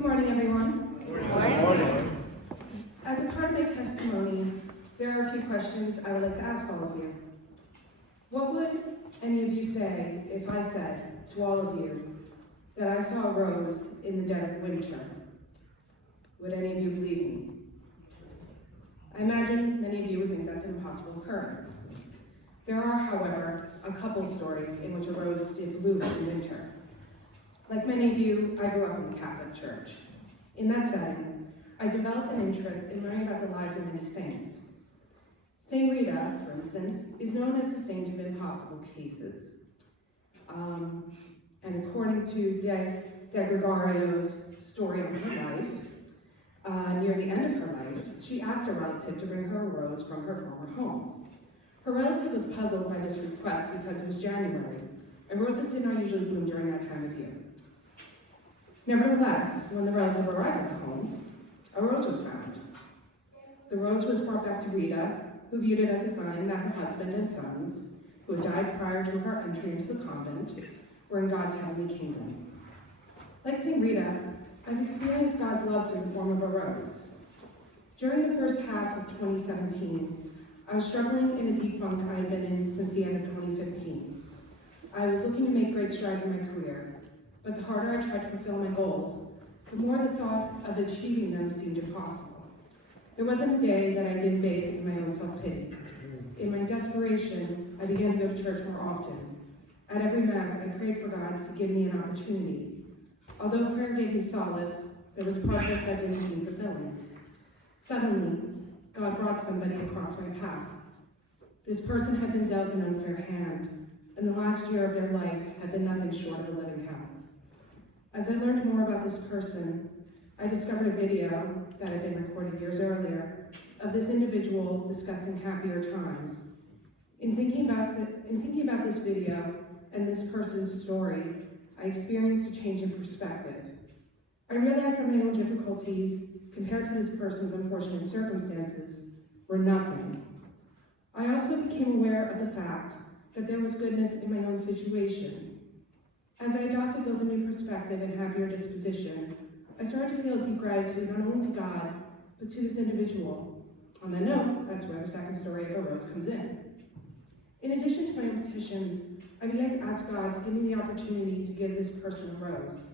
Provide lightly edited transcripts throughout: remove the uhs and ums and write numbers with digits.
Good morning, everyone. Good morning. As a part of my testimony, there are a few questions I would like to ask all of you. What would any of you say if I said to all of you that I saw a rose in the dead of winter? Would any of you believe me? I imagine many of you would think that's an impossible occurrence. There are, however, a couple stories in which a rose did bloom in winter. Like many of you, I grew up in the Catholic Church. In that setting, I developed an interest in learning about the lives of many saints. Saint Rita, for instance, is known as the saint of impossible cases. And according to De Gregorio's story of her life, near the end of her life, she asked a relative to bring her a rose from her former home. Her relative was puzzled by this request because it was January, and roses did not usually bloom during that time of year. Nevertheless, when the relative arrived at the home, a rose was found. The rose was brought back to Rita, who viewed it as a sign that her husband and sons, who had died prior to her entry into the convent, were in God's heavenly kingdom. Like St. Rita, I've experienced God's love through the form of a rose. During the first half of 2017, I was struggling in a deep funk I had been in since the end of 2015. I was looking to make great strides in my career, but the harder I tried to fulfill my goals, the more the thought of achieving them seemed impossible. There wasn't a day that I didn't bathe in my own self-pity. In my desperation, I began to go to church more often. At every Mass, I prayed for God to give me an opportunity. Although prayer gave me solace, there was part of it that didn't seem fulfilling. Suddenly, God brought somebody across my path. This person had been dealt an unfair hand, and the last year of their life had been nothing short of a living hell. As I learned more about this person, I discovered a video that had been recorded years earlier of this individual discussing happier times. In thinking about this video and this person's story, I experienced a change in perspective. I realized that my own difficulties, compared to this person's unfortunate circumstances, were nothing. I also became aware of the fact that there was goodness in my own situation. As I adopted both a new perspective and happier disposition, I started to feel a deep gratitude not only to God, but to this individual. On that note, that's where the second story of a rose comes in. In addition to my petitions, I began to ask God to give me the opportunity to give this person a rose.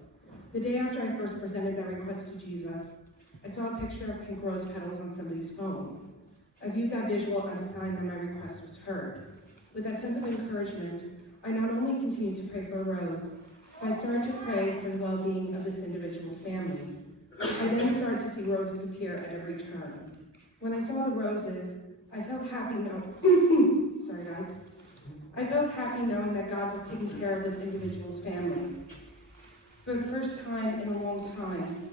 The day after I first presented that request to Jesus, I saw a picture of pink rose petals on somebody's phone. I viewed that visual as a sign that my request was heard. With that sense of encouragement, I not only continued to pray for a rose, but I started to pray for the well-being of this individual's family. I then started to see roses appear at every turn. When I saw the roses, I felt happy I felt happy knowing that God was taking care of this individual's family. For the first time in a long time,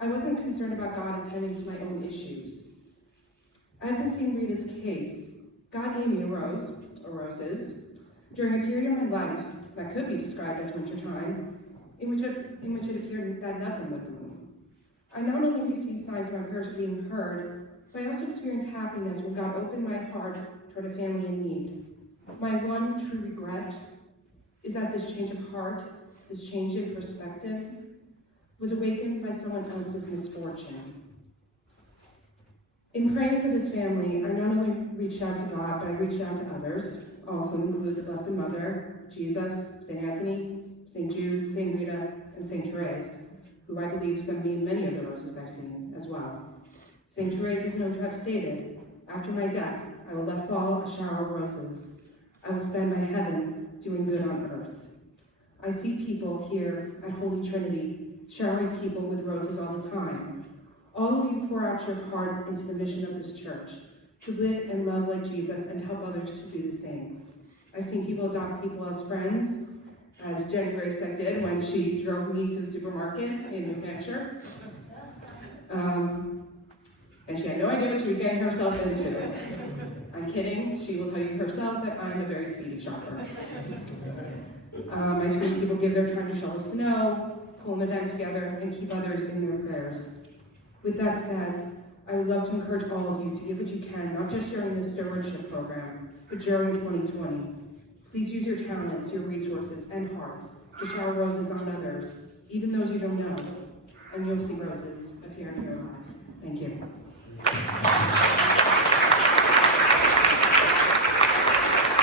I wasn't concerned about God attending to my own issues. As in St. Rita's case, God gave me a rose, or roses, during a period of my life that could be described as wintertime, in which it appeared that nothing would bloom. I not only received signs my prayers were being heard, but I also experienced happiness when God opened my heart toward a family in need. My one true regret is that this change of heart, this change in perspective, was awakened by someone else's misfortune. In praying for this family, I not only reached out to God, but I reached out to others, all of whom include the Blessed Mother, Jesus, St. Anthony, St. Jude, St. Rita, and St. Therese, who I believe sent me many of the roses I've seen as well. St. Therese is known to have stated, "After my death, I will let fall a shower of roses. I will spend my heaven doing good on earth." I see people here at Holy Trinity showering people with roses all the time. All of you pour out your hearts into the mission of this church, to live and love like Jesus and help others to do the same. I've seen people adopt people as friends, as Jenny Grayson did when she drove me to the supermarket in New Hampshire. And she had no idea what she was getting herself into. I'm kidding, she will tell you herself that I'm a very speedy shopper. I've seen people give their time to shovel snow, pull an event together, and keep others in their prayers. With that said, I would love to encourage all of you to give what you can, not just during this stewardship program, but during 2020. Please use your talents, your resources, and hearts to shower roses on others, even those you don't know. and you'll see roses appear in your lives. Thank you.